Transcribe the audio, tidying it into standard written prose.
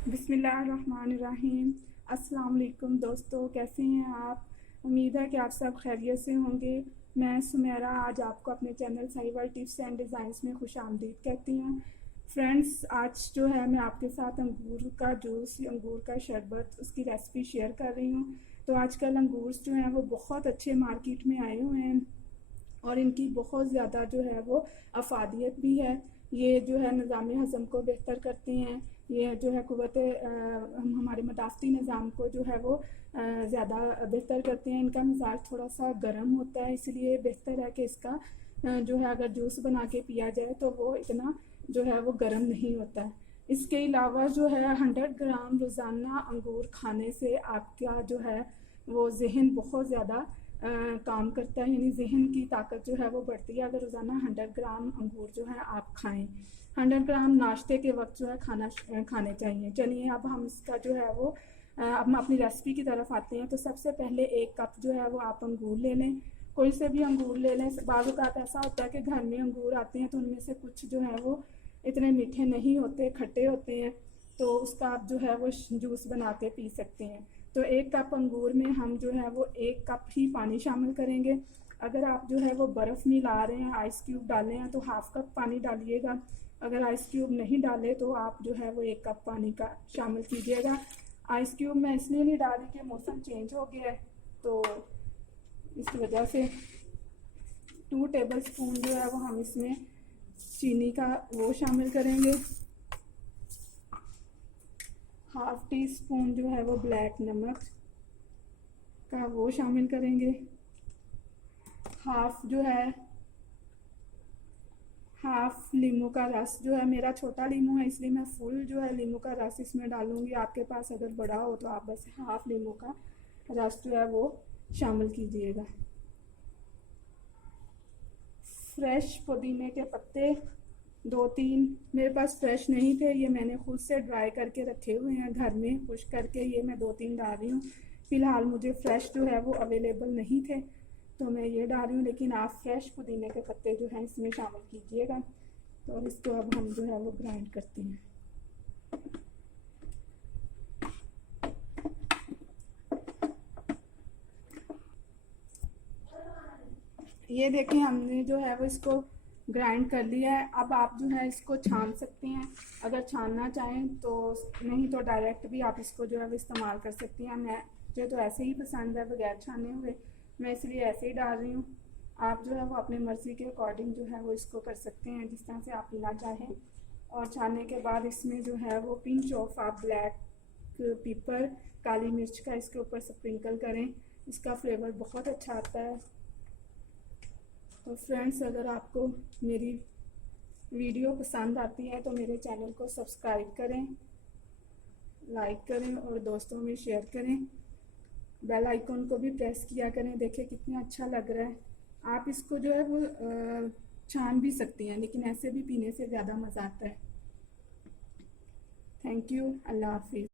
बिस्मिल्लाहिर्रहमानिर्रहीम। अस्सलाम वालेकुम दोस्तों, कैसे हैं आप? उम्मीद है कि आप सब खैरियत से होंगे। मैं सुमेरा आज आपको अपने channel Sahiwal tips and designs में खुश आमदीद कहती हूँ। फ्रेंड्स, आज जो है मैं आपके साथ अंगूर का जूस, अंगूर का शरबत, उसकी रेसिपी शेयर कर रही हूँ। तो आजकल अंगूर जो हैं वो बहुत अच्छे मार्केट में आए हुए हैं और इनकी बहुत ज़्यादा जो है वो अफादियत भी है। ये जो है निज़ाम हज़म को बेहतर करते हैं। ये जो है क़ुव्वत हमारे मदाफ़ती निज़ाम को जो है वो ज़्यादा बेहतर करते हैं। इनका मिज़ाज थोड़ा सा गर्म होता है, इसलिए बेहतर है कि इसका जो है अगर जूस बना के पिया जाए तो वो इतना जो है वो गर्म नहीं होता है। इसके अलावा जो है 100 ग्राम रोज़ाना अंगूर खाने से आपका जो है वो ज़हन बहुत ज़्यादा काम करता है, यानी ज़हन की ताकत जो है वो बढ़ती है अगर रोज़ाना 100 ग्राम अंगूर जो है आप खाएं। 100 ग्राम नाश्ते के वक्त जो है खाने चाहिए। चलिए अब हम इसका जो है वो अब हम अपनी रेसिपी की तरफ आते हैं। तो सबसे पहले 1 कप जो है वो आप अंगूर ले लें, कोई से भी अंगूर ले लें। बाज़ औक़ात ऐसा होता है कि घर में अंगूर आते हैं तो उनमें से कुछ जो है वो इतने मीठे नहीं होते, खट्टे होते हैं, तो उसका आप जो है वो जूस बना के पी सकते हैं। तो 1 कप अंगूर में हम जो है वो 1 कप ही पानी शामिल करेंगे। अगर आप जो है वो बर्फ़ मिला रहे हैं, आइस क्यूब डाले हैं, तो हाफ़ कप पानी डालिएगा। अगर आइस क्यूब नहीं डाले तो आप जो है वो 1 कप पानी का शामिल कीजिएगा। आइस क्यूब मैं इसलिए नहीं डाली कि मौसम चेंज हो गया है, तो इस वजह से 2 टेबल स्पून जो है वो हम इसमें चीनी का वो शामिल करेंगे। हाफ़ टी स्पून जो है वो ब्लैक नमक का वो शामिल करेंगे। हाफ लीमू का रस जो है, मेरा छोटा लीमू है इसलिए मैं फुल जो है लीमू का रस इसमें डालूंगी। आपके पास अगर बड़ा हो तो आप बस हाफ लीमू का रस जो है वो शामिल कीजिएगा। फ्रेश पुदीने के पत्ते 2-3, मेरे पास फ्रेश नहीं थे, ये मैंने खुद से ड्राई करके रखे हुए हैं घर में, खुश्क करके। ये मैं 2-3 डाल रही हूँ। फ़िलहाल मुझे फ़्रेश जो है वो अवेलेबल नहीं थे तो मैं ये डाल रही हूँ, लेकिन आप फ्रेश पुदीने के पत्ते जो हैं इसमें शामिल कीजिएगा। तो और इसको अब हम जो है वो ग्राइंड करते हैं। ये देखें, हमने जो है वो इसको ग्राइंड कर लिया है। अब आप जो है इसको छान सकते हैं अगर छानना चाहें तो, नहीं तो डायरेक्ट भी आप इसको जो है वो इस्तेमाल कर सकती हैं। मुझे तो ऐसे ही पसंद है बगैर छाने हुए, मैं इसलिए ऐसे ही डाल रही हूँ। आप जो है वो अपनी मर्ज़ी के अकॉर्डिंग जो है वो इसको कर सकते हैं, जिस तरह से आप पीना चाहें। और छानने के बाद इसमें जो है वो पिंच ऑफ आप ब्लैक पेपर, काली मिर्च का इसके ऊपर स्प्रिंकल करें, इसका फ्लेवर बहुत अच्छा आता है। तो फ्रेंड्स, अगर आपको मेरी वीडियो पसंद आती है तो मेरे चैनल को सब्सक्राइब करें, लाइक करें और दोस्तों में शेयर करें। बेल आइकन को भी प्रेस किया करें। देखें कितना अच्छा लग रहा है। आप इसको जो है वो छान भी सकती हैं, लेकिन ऐसे भी पीने से ज़्यादा मज़ा आता है। Thank you. अल्लाह हाफिज़।